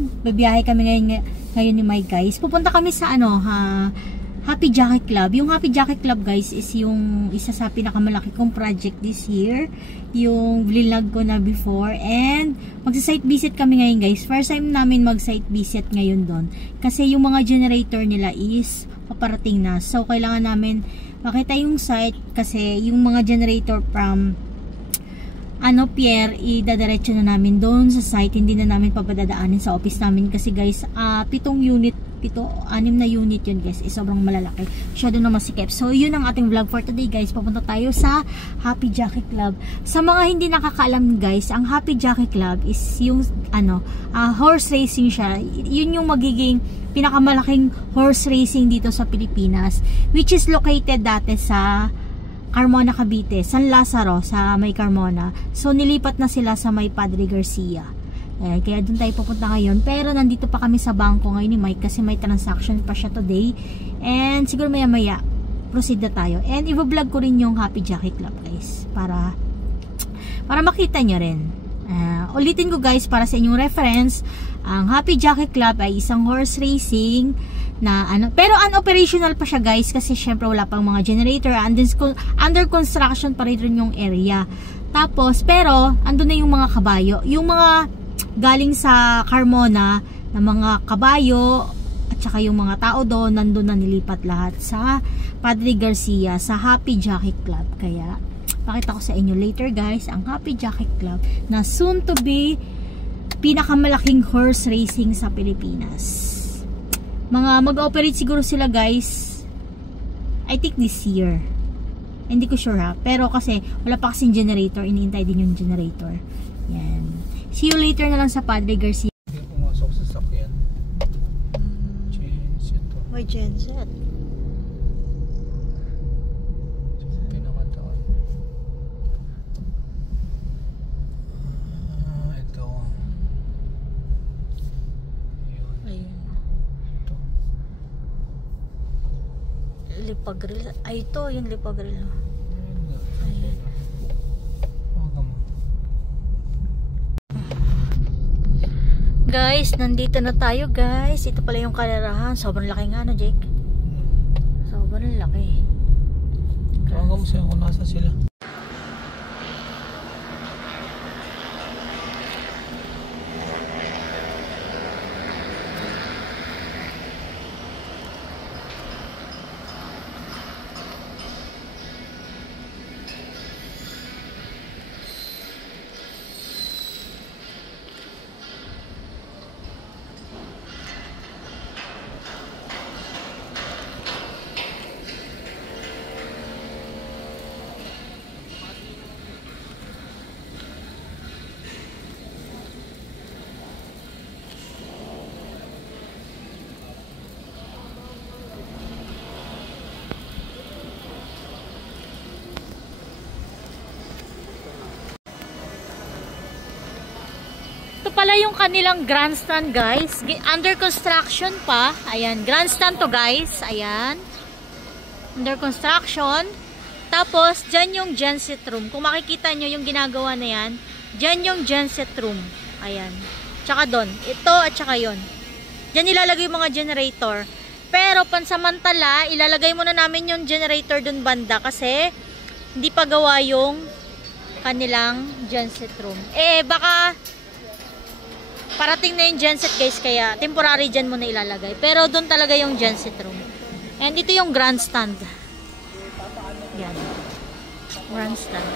And babiyahe kami ngayon ni Mike, guys. Pupunta kami sa Happy Jacket Club. Yung Happy Jacket Club, guys, is yung isa sa pinakamalaki kong project this year. Yung vlog ko na before. And magsa-site visit kami ngayon, guys. First time namin mag-site visit ngayon doon. Kasi yung mga generator nila is paparating na. So, kailangan namin makita yung site kasi yung mga generator from Pierre, idadiretso na namin doon sa site. Hindi na namin papadadaanin sa office namin kasi, guys, 6 na unit yun, guys. Sobrang malalaki. Masyado na masikip. So, yun ang ating vlog for today, guys. Papunta tayo sa Happy Jacket Club. Sa mga hindi nakakaalam, guys, ang Happy Jacket Club is yung, horse racing siya. Yun yung magiging pinakamalaking horse racing dito sa Pilipinas. Which is located dati sa Carmona, Cavite. San Lazaro, sa may Carmona. So, nilipat na sila sa may Padre Garcia. Ayan, kaya dun tayo pupunta ngayon. Pero nandito pa kami sa bangko ngayon ni Mike kasi may transaction pa siya today. And siguro maya maya proceed na tayo. And i-vlog ko rin yung Happy Jacket Club, guys. Para makita nyo rin. Ulitin ko, guys, para sa inyong reference. Ang Happy Jacket Club ay isang horse racing na pero unoperational pa siya, guys, kasi syempre wala pang mga generator. Under construction pa rin yung area. Tapos, pero andun na yung mga kabayo. Yung mga galing sa Carmona na mga kabayo at saka yung mga tao doon, nandun na nilipat lahat sa Padre Garcia, sa Happy Jacket Club. Kaya pakita ko sa inyo later, guys, ang Happy Jacket Club na soon to be pinakamalaking horse racing sa Pilipinas. Mag-operate siguro sila, guys, I think this year. Hindi ko sure, ha, pero kasi wala pa kasing generator, iniintay din yung generator. Yan. See you later na lang sa Padre Garcia. Hindi pumasok sa sakyan. Genset ito. May genset. Pinakataon. Ito. Ayun. Ito. Lipagril. Ay, ito yung lipagril. Ayun. Guys, nandito na tayo, guys. Ito pala yung kalarahan. Sobrang laki nga, no, Jake? Sobrang laki. Tawagam mo siya kung nasa sila. Ito pala yung kanilang grandstand, guys. Under construction pa. Ayan, grandstand to, guys. Ayan. Under construction. Tapos, dyan yung genset room. Kung makikita nyo yung ginagawa na yan, dyan yung genset room. Ayan. Tsaka doon. Ito at tsaka yun. Dyan ilalagay yung mga generator. Pero, pansamantala, ilalagay muna namin yung generator doon banda kasi hindi pa gawa yung kanilang genset room. Baka parating na yung genset, guys, kaya temporary dyan muna ilalagay. Pero doon talaga yung genset room. And ito yung grandstand. Yan. Grandstand.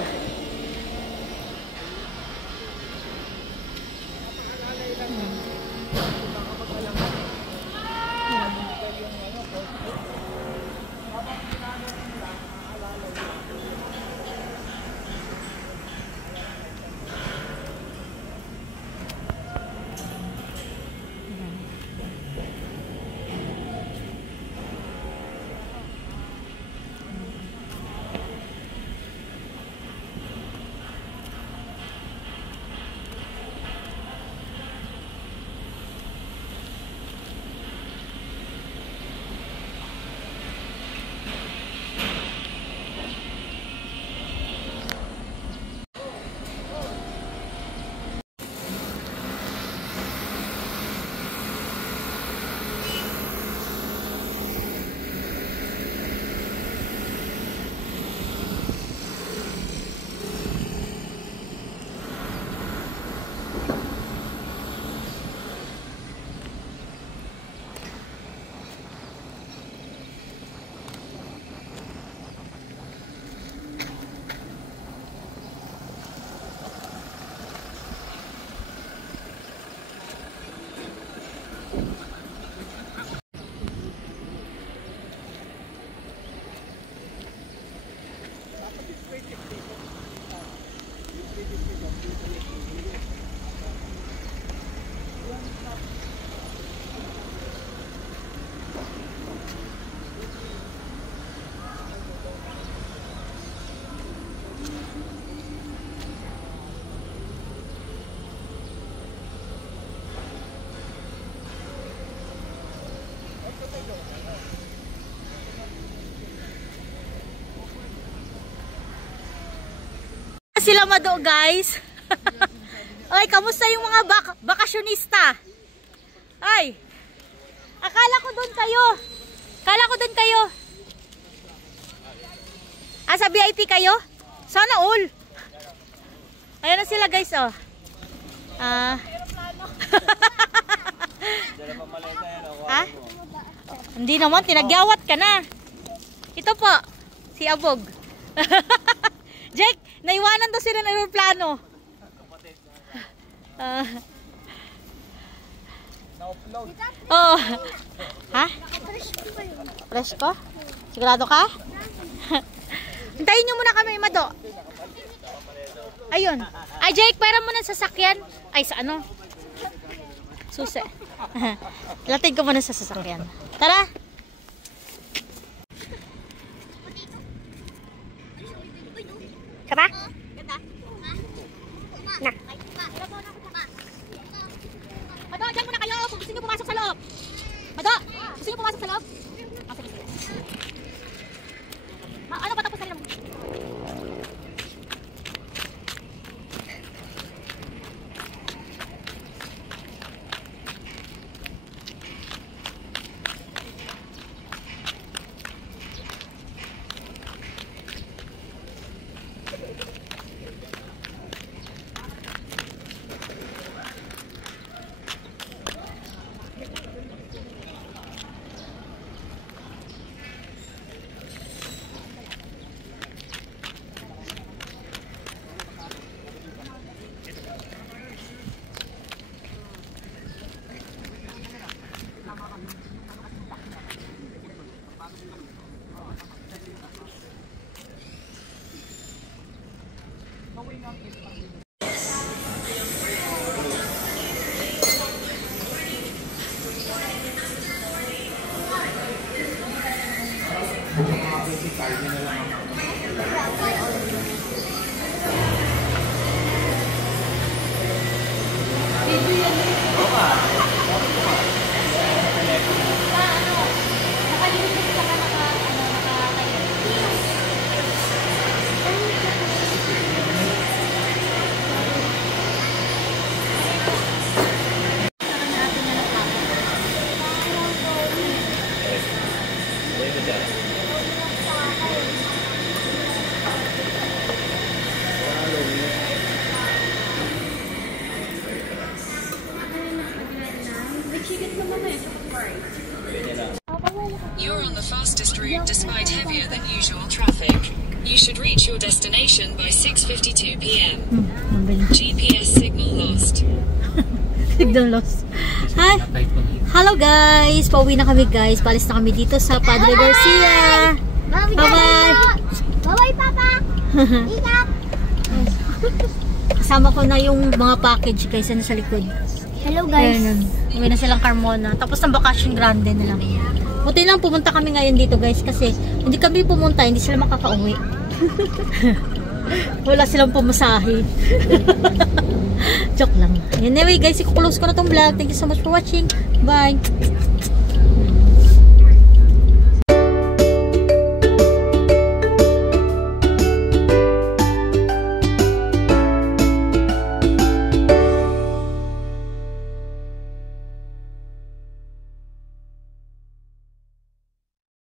Sila Mado, guys. Ay, kamusta yung mga bakasyonista? Ay, akala ko doon kayo. Ah, sa VIP kayo? Sana all. Ayan na sila, guys, oh. Ha? Hindi naman, tinagyawat ka na. Ito po, si Abog. Jake, naiwanan daw sila ng aeroplano. Oh. Ha? Fresh ko? Sigurado ka? Hintayin nyo muna kami, Mado. Ayun. Ay, Jake, pera mo ng sasakyan. Ay, sa ano? Susi. Latid ko muna sa sasakyan. Tara. Tara. Na. Mado, dyan muna kayo kung gusto nyo pumasok sa loob. Mado, gusto nyo pumasok sa loob? Oh, sige, sige. Ano ba tapos na lang? You're on the fastest route despite heavier than usual traffic. You should reach your destination by 6:52 p.m. GPS signal lost. Signal lost. Hi. Hello guys. Pauwi na kami guys. Palis na kami dito sa Padre Garcia. Bye-bye. Bye-bye, Papa. Ingat. Kasama ko na yung mga package guys na sa likod. Hello guys. Ayan, uwi na silang Carmona. Tapos ng Vacation Grande na lang. Buti lang pumunta kami ngayon dito guys kasi hindi kami pumunta, hindi sila makakauwi. Wala silang pumasahe. Joke lang. Anyway guys, i-close ko na tong vlog. Thank you so much for watching. Bye!